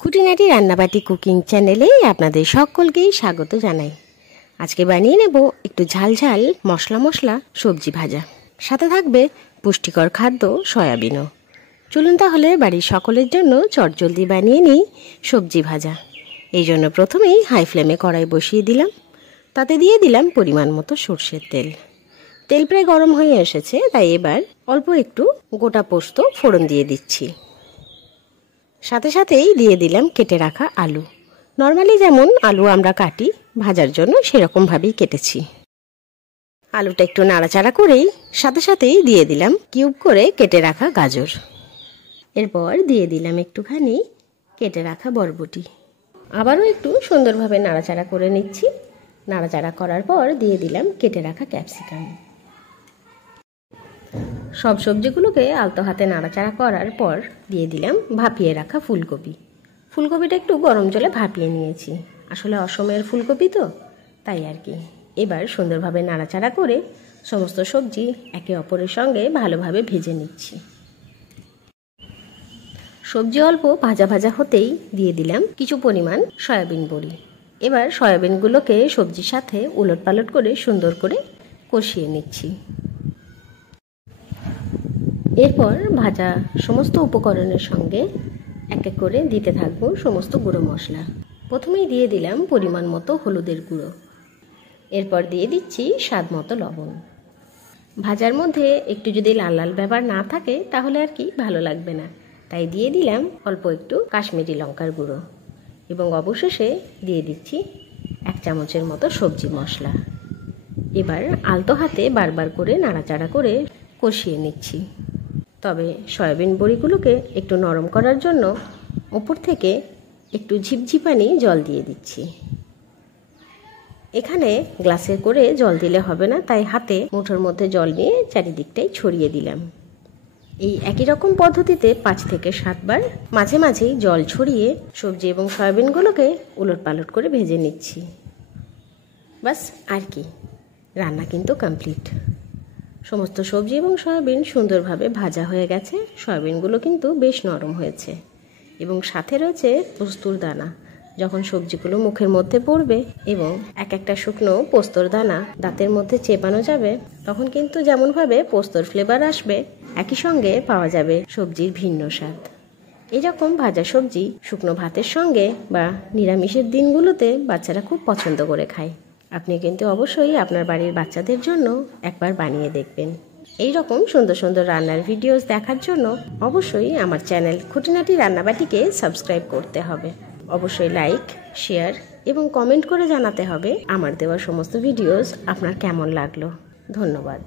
খুঁটিনাটি রান্নাবাটি কুকিং চ্যানেলে আপনাদের সকলকেই স্বাগত জানাই। আজকে বানিয়ে নেব একটু ঝাল ঝাল মশলা সবজি ভাজা, সাথে থাকবে পুষ্টিকর খাদ্য সয়াবিনও। চলুন তাহলে বাড়ির সকলের জন্য চটজলদি বানিয়ে নিই সবজি ভাজা। এই জন্য প্রথমেই হাই ফ্লেমে কড়াই বসিয়ে দিলাম, তাতে দিয়ে দিলাম পরিমাণ মতো সর্ষের তেল। তেল প্রায় গরম হয়ে এসেছে, তাই এবার অল্প একটু গোটা পোস্ত ফোড়ন দিয়ে দিচ্ছি। সাথে সাথেই দিয়ে দিলাম কেটে রাখা আলু। নর্মালি যেমন আলু আমরা কাটি ভাজার জন্য সেরকমভাবেই কেটেছি। আলুটা একটু নাড়াচাড়া করেই সাথে সাথেই দিয়ে দিলাম কিউব করে কেটে রাখা গাজর। এরপর দিয়ে দিলাম একটুখানি কেটে রাখা বরবটি। আবারও একটু সুন্দরভাবে নাড়াচাড়া করে নিচ্ছি। নাড়াচাড়া করার পর দিয়ে দিলাম কেটে রাখা ক্যাপসিকাম। সব সবজিগুলোকে আলতো হাতে নাড়াচাড়া করার পর দিয়ে দিলাম ভাপিয়ে রাখা ফুলকপি। ফুলকপিটা একটু গরম জলে ভাপিয়ে নিয়েছি, আসলে অসমের ফুলকপি তো তাই আর কি। এবার সুন্দরভাবে নাড়াচাড়া করে সমস্ত সবজি একে অপরের সঙ্গে ভালোভাবে ভেজে নিচ্ছি। সবজি অল্প ভাজা ভাজা হতেই দিয়ে দিলাম কিছু পরিমাণ সয়াবিন বড়ি। এবার সয়াবিনগুলোকে সবজির সাথে উলটপালট করে সুন্দর করে কষিয়ে নিচ্ছি। এরপর ভাজা সমস্ত উপকরণের সঙ্গে এক এক করে দিতে থাকবো সমস্ত গুঁড়ো মশলা। প্রথমেই দিয়ে দিলাম পরিমাণ মতো হলুদের গুঁড়ো, এরপর দিয়ে দিচ্ছি স্বাদ মতো লবণ। ভাজার মধ্যে একটু যদি লাল লাল ব্যাপার না থাকে তাহলে আর কি ভালো লাগবে না, তাই দিয়ে দিলাম অল্প একটু কাশ্মীরি লঙ্কার গুঁড়ো এবং অবশেষে দিয়ে দিচ্ছি 1 চামচের মতো সবজি মশলা। এবার আলতো হাতে বারবার করে নাড়াচাড়া করে কষিয়ে নিচ্ছি। তবে সয়াবিন বড়িগুলোকে একটু নরম করার জন্য ওপর থেকে একটু ঝিপঝিপানি জল দিয়ে দিচ্ছি। এখানে গ্লাসে করে জল দিলে হবে না, তাই হাতে মুঠোর মধ্যে জল নিয়ে চারিদিকটাই ছড়িয়ে দিলাম। এই একই রকম পদ্ধতিতে 5 থেকে 7 বার মাঝে মাঝেই জল ছড়িয়ে সবজি এবং সয়াবিনগুলোকে উলটপালট করে ভেজে নিচ্ছি। বাস আর কি, রান্না কিন্তু কমপ্লিট। সমস্ত সবজি এবং সয়াবিন সুন্দরভাবে ভাজা হয়ে গেছে। সয়াবিনগুলো কিন্তু বেশ নরম হয়েছে এবং সাথে রয়েছে পোস্তর দানা। যখন সবজিগুলো মুখের মধ্যে পড়বে এবং এক একটা শুকনো পোস্তর দানা দাঁতের মধ্যে চেপানো যাবে, তখন কিন্তু যেমনভাবে পোস্তর ফ্লেভার আসবে, একই সঙ্গে পাওয়া যাবে সবজির ভিন্ন স্বাদ। এরকম ভাজা সবজি শুকনো ভাতের সঙ্গে বা নিরামিষের দিনগুলোতে বাচ্চারা খুব পছন্দ করে খায়। আপনি কিন্তু অবশ্যই আপনার বাড়ির বাচ্চাদের জন্য একবার বানিয়ে দেখবেন। এই রকম সুন্দর সুন্দর রান্নার ভিডিওস দেখার জন্য অবশ্যই আমার চ্যানেল খুঁটিনাটি রান্নাবাটিকে সাবস্ক্রাইব করতে হবে। অবশ্যই লাইক, শেয়ার এবং কমেন্ট করে জানাতে হবে আমার দেওয়া সমস্ত ভিডিওস আপনার কেমন লাগলো। ধন্যবাদ।